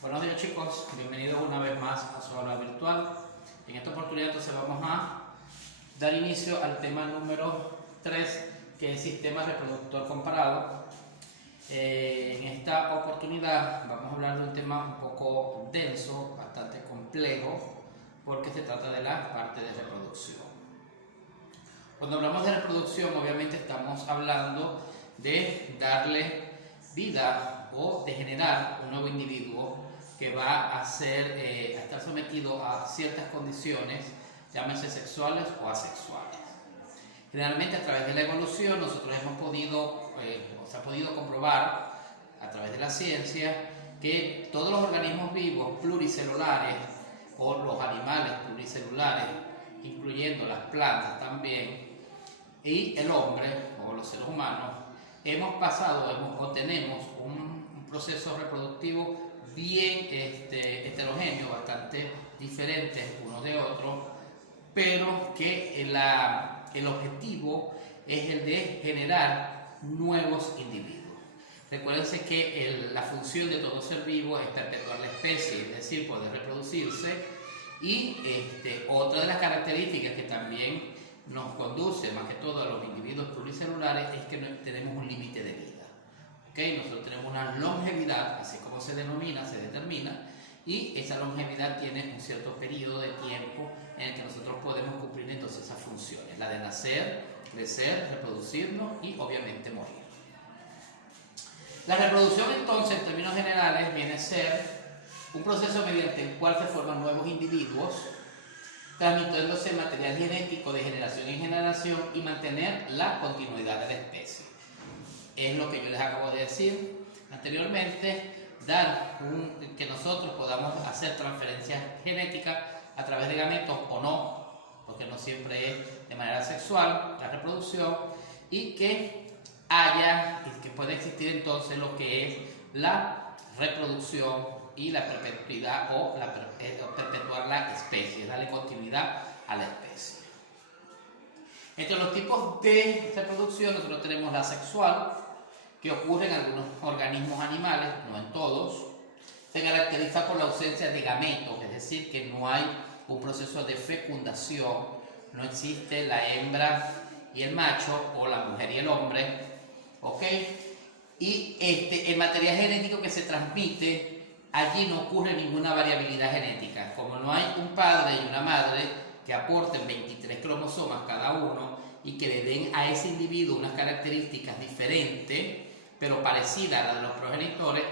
Buenos días chicos, bienvenidos una vez más a su aula virtual. En esta oportunidad entonces vamos a dar inicio al tema número 3, que es sistema reproductor comparado. En esta oportunidad vamos a hablar de un tema un poco denso, bastante complejo, porque se trata de la parte de reproducción. Cuando hablamos de reproducción, obviamente estamos hablando de darle vida o de generar un nuevo individuo que va a estar sometido a ciertas condiciones, llámese sexuales o asexuales. Generalmente a través de la evolución nosotros hemos podido, se ha podido comprobar a través de la ciencia que todos los organismos vivos pluricelulares o los animales pluricelulares, incluyendo las plantas también, y el hombre o los seres humanos, hemos pasado o tenemos un proceso reproductivo bien heterogéneo, bastante diferentes unos de otros, pero que el objetivo es el de generar nuevos individuos. Recuérdense que la función de todo ser vivo es perpetuar la especie, es decir, poder reproducirse, y otra de las características que también nos conduce más que todo a los individuos pluricelulares es que tenemos un límite de vida. Nosotros tenemos una longevidad, así como se denomina, se determina, y esa longevidad tiene un cierto periodo de tiempo en el que nosotros podemos cumplir entonces esas funciones, la de nacer, crecer, reproducirnos y obviamente morir. La reproducción entonces, en términos generales, viene a ser un proceso mediante el cual se forman nuevos individuos, transmitiéndose material genético de generación en generación y mantener la continuidad de la especie. Es lo que yo les acabo de decir anteriormente, que nosotros podamos hacer transferencias genéticas a través de gametos o no, porque no siempre es de manera sexual la reproducción, y que pueda existir entonces lo que es la reproducción y la perpetuidad o perpetuar la especie, darle continuidad a la especie. Entre los tipos de reproducción nosotros tenemos la sexual, que ocurre en algunos organismos animales, no en todos. Se caracteriza por la ausencia de gametos, es decir, que no hay un proceso de fecundación, no existe la hembra y el macho, o la mujer y el hombre, ¿ok? Y el material genético que se transmite, allí no ocurre ninguna variabilidad genética. Como no hay un padre y una madre que aporten 23 cromosomas cada uno y que le den a ese individuo unas características diferentes, pero parecidas a las de los progenitores,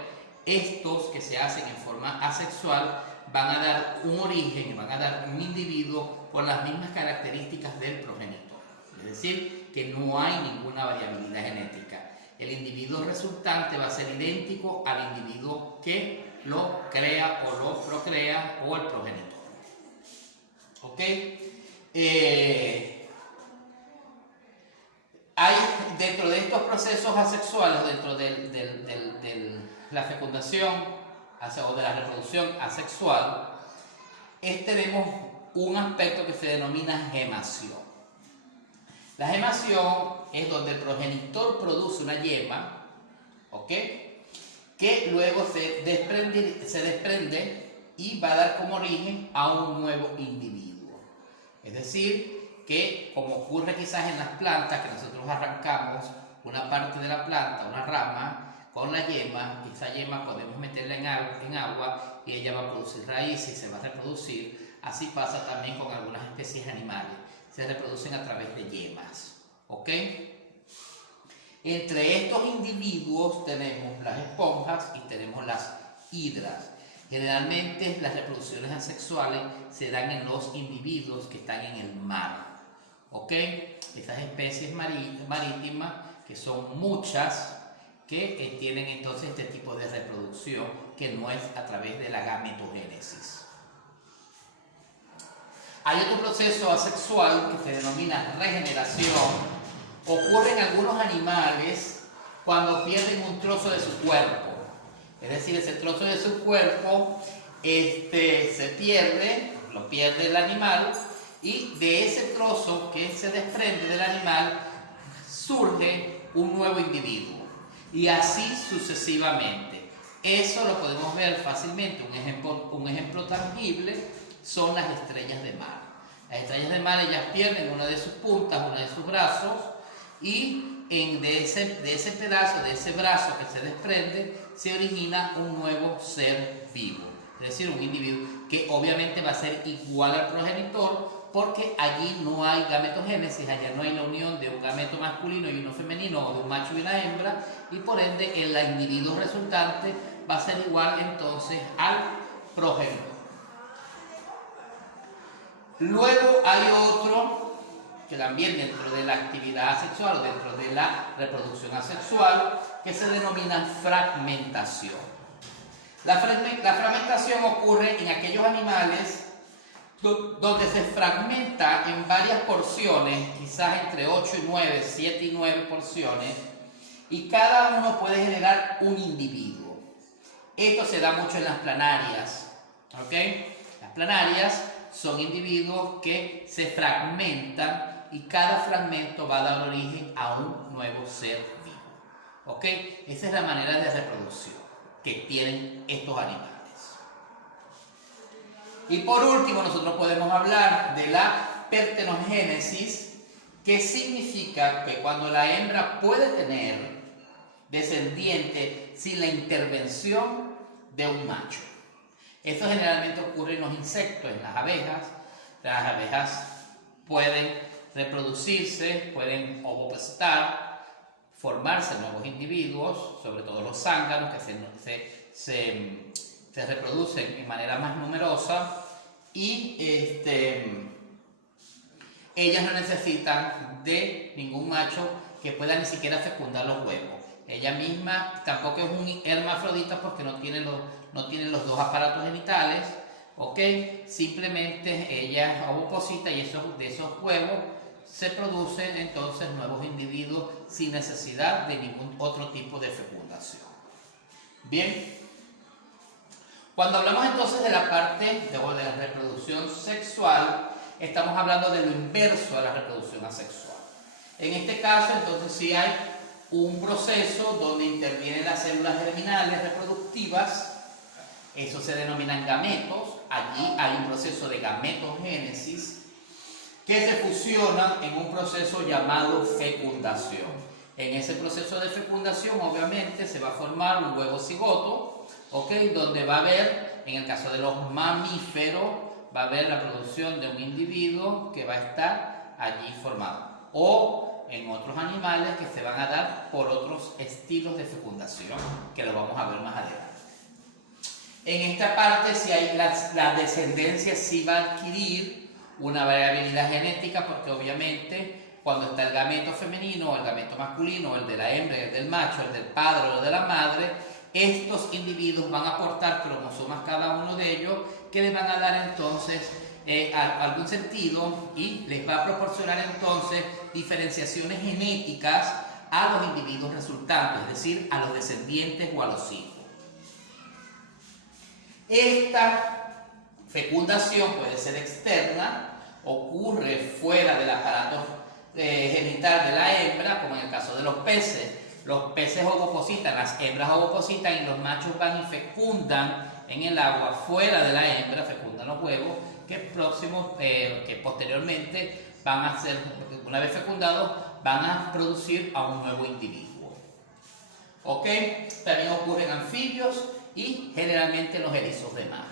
estos que se hacen en forma asexual van a dar un origen, van a dar un individuo con las mismas características del progenitor. Es decir, que no hay ninguna variabilidad genética. El individuo resultante va a ser idéntico al individuo que lo crea o lo procrea, o el progenitor. ¿Ok? Hay dentro de estos procesos asexuales, dentro de la fecundación o de la reproducción asexual, tenemos un aspecto que se denomina gemación. La gemación es donde el progenitor produce una yema, ¿ok?, que luego se desprende y va a dar como origen a un nuevo individuo. Es decir, que como ocurre quizás en las plantas, que nosotros arrancamos una parte de la planta, una rama, con la yema, y esa yema podemos meterla en agua y ella va a producir raíces y se va a reproducir. Así pasa también con algunas especies animales, se reproducen a través de yemas, ¿ok? Entre estos individuos tenemos las esponjas y tenemos las hidras. Generalmente las reproducciones asexuales se dan en los individuos que están en el mar. ¿Ok? Estas especies marítimas, que son muchas, que tienen entonces este tipo de reproducción, que no es a través de la gametogénesis. Hay otro proceso asexual que se denomina regeneración. Ocurre en algunos animales cuando pierden un trozo de su cuerpo. Es decir, ese trozo de su cuerpo se pierde, lo pierde el animal, y de ese trozo que se desprende del animal surge un nuevo individuo, y así sucesivamente. Eso lo podemos ver fácilmente. Un ejemplo tangible son las estrellas de mar. Las estrellas de mar, ellas pierden una de sus puntas, uno de sus brazos, y de ese pedazo, de ese brazo que se desprende, se origina un nuevo ser vivo. Es decir, un individuo que obviamente va a ser igual al progenitor, porque allí no hay gametogénesis, allá no hay la unión de un gameto masculino y uno femenino, o de un macho y una hembra, y por ende el individuo resultante va a ser igual entonces al progenitor. Luego hay otro que también dentro de la actividad asexual o dentro de la reproducción asexual, que se denomina fragmentación. La fragmentación ocurre en aquellos animales donde se fragmenta en varias porciones, quizás entre 8 y 9, 7 y 9 porciones, y cada uno puede generar un individuo. Esto se da mucho en las planarias, ¿ok? Las planarias son individuos que se fragmentan y cada fragmento va a dar origen a un nuevo ser vivo, ¿ok? Esa es la manera de reproducción que tienen estos animales. Y por último, nosotros podemos hablar de la partenogénesis, que significa que cuando la hembra puede tener descendiente sin la intervención de un macho. Esto generalmente ocurre en los insectos, en las abejas. Las abejas pueden reproducirse, pueden ovopositar, formarse nuevos individuos, sobre todo los zánganos que se reproducen en manera más numerosa, y ellas no necesitan de ningún macho que pueda ni siquiera fecundar los huevos. Ella misma tampoco es un hermafrodita porque no tiene los dos aparatos genitales, ¿ok? Simplemente ella ovoposita y de esos huevos se producen entonces nuevos individuos sin necesidad de ningún otro tipo de fecundación. Bien. Cuando hablamos entonces de la parte de la reproducción sexual, estamos hablando de lo inverso a la reproducción asexual. En este caso, entonces, sí hay un proceso donde intervienen las células germinales reproductivas, eso se denominan gametos. Allí hay un proceso de gametogénesis que se fusionan en un proceso llamado fecundación. En ese proceso de fecundación, obviamente, se va a formar un huevo cigoto, ¿ok? Donde va a haber, en el caso de los mamíferos, va a haber la producción de un individuo que va a estar allí formado. O en otros animales que se van a dar por otros estilos de fecundación, que lo vamos a ver más adelante. En esta parte, si hay la descendencia sí va a adquirir una variabilidad genética, porque obviamente cuando está el gameto femenino o el gameto masculino, o el de la hembra, el del macho, el del padre o de la madre, estos individuos van a aportar cromosomas cada uno de ellos que les van a dar entonces algún sentido y les va a proporcionar entonces diferenciaciones genéticas a los individuos resultantes, es decir, a los descendientes o a los hijos. Esta fecundación puede ser externa, ocurre fuera del aparato genital de la hembra, como en el caso de los peces. Los peces ovopositan, las hembras ovopositan y los machos van y fecundan en el agua fuera de la hembra, fecundan los huevos que posteriormente van a ser, una vez fecundados, van a producir a un nuevo individuo. ¿Ok? También ocurre en anfibios y generalmente en los erizos de mar.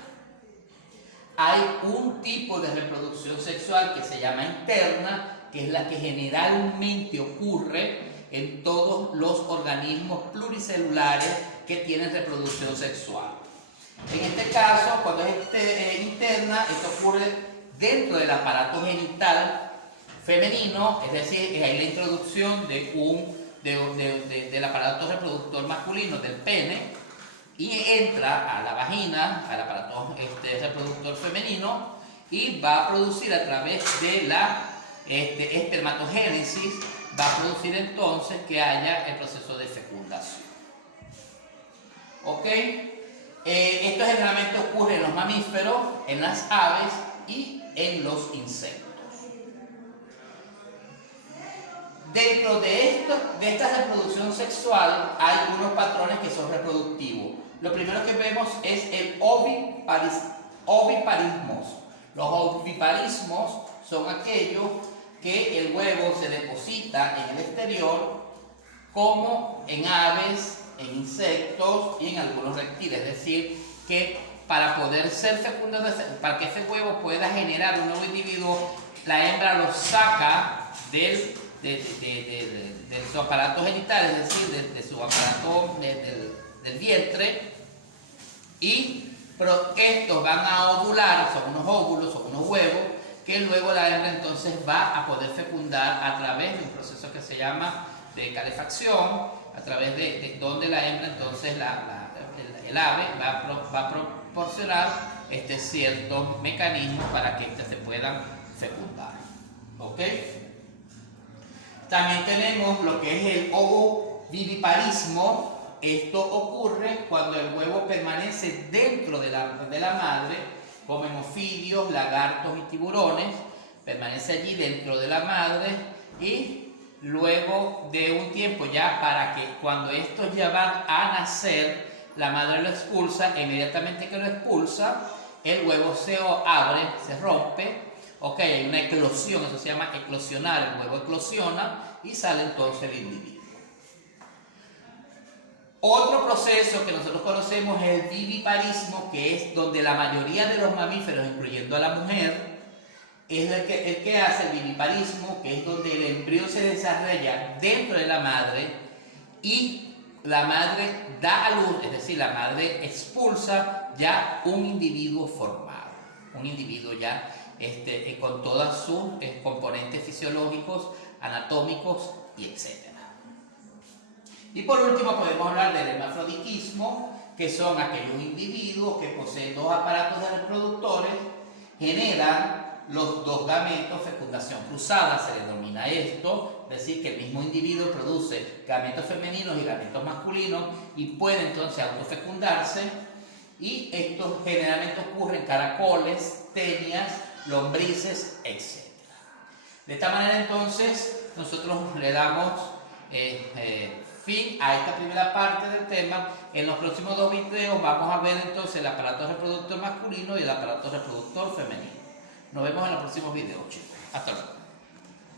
Hay un tipo de reproducción sexual que se llama interna, que es la que generalmente ocurre en todos los organismos pluricelulares que tienen reproducción sexual. En este caso, cuando es interna, esto ocurre dentro del aparato genital femenino, es decir, hay la introducción del aparato reproductor masculino, del pene, y entra a la vagina, al aparato reproductor femenino, y va a producir a través de la espermatogénesis, va a producir entonces que haya el proceso de fecundación. ¿Ok? Esto generalmente ocurre en los mamíferos, en las aves y en los insectos. Dentro de esta reproducción sexual hay unos patrones que son reproductivos. lo primero que vemos es el oviparismos. Los oviparismos son aquellos que el huevo se deposita en el exterior, como en aves, en insectos y en algunos reptiles. Es decir, que para poder ser fecundado, para que ese huevo pueda generar un nuevo individuo, la hembra lo saca de su aparato genital, es decir, de su aparato del vientre, y estos van a ovular, son unos óvulos, son unos huevos, que luego la hembra entonces va a poder fecundar a través de un proceso que se llama de calefacción, a través de donde la hembra entonces, el ave va a proporcionar ciertos mecanismos para que éstas se puedan fecundar. ¿Ok? También tenemos lo que es el ovoviviparismo. Esto ocurre cuando el huevo permanece dentro de la madre, como en ofidios, lagartos y tiburones, permanece allí dentro de la madre, y luego de un tiempo ya, para que cuando estos ya van a nacer, la madre lo expulsa. Inmediatamente que lo expulsa, el huevo se abre, se rompe, ok, hay una eclosión, eso se llama eclosionar, el huevo eclosiona y sale entonces el individuo. Otro proceso que nosotros conocemos es el viviparismo, que es donde la mayoría de los mamíferos, incluyendo a la mujer, es el que hace el viviparismo, que es donde el embrión se desarrolla dentro de la madre y la madre da a luz, es decir, la madre expulsa ya un individuo formado, un individuo ya con todos sus componentes fisiológicos, anatómicos y etc. Y por último podemos hablar del hermafroditismo, que son aquellos individuos que poseen dos aparatos de reproductores, generan los dos gametos, fecundación cruzada se denomina esto, es decir, que el mismo individuo produce gametos femeninos y gametos masculinos y puede entonces autofecundarse, y esto generalmente ocurre en caracoles, tenias, lombrices, etc. De esta manera entonces nosotros le damos fin a esta primera parte del tema. En los próximos dos videos vamos a ver entonces el aparato reproductor masculino y el aparato reproductor femenino. Nos vemos en los próximos videos, chicos. Hasta luego.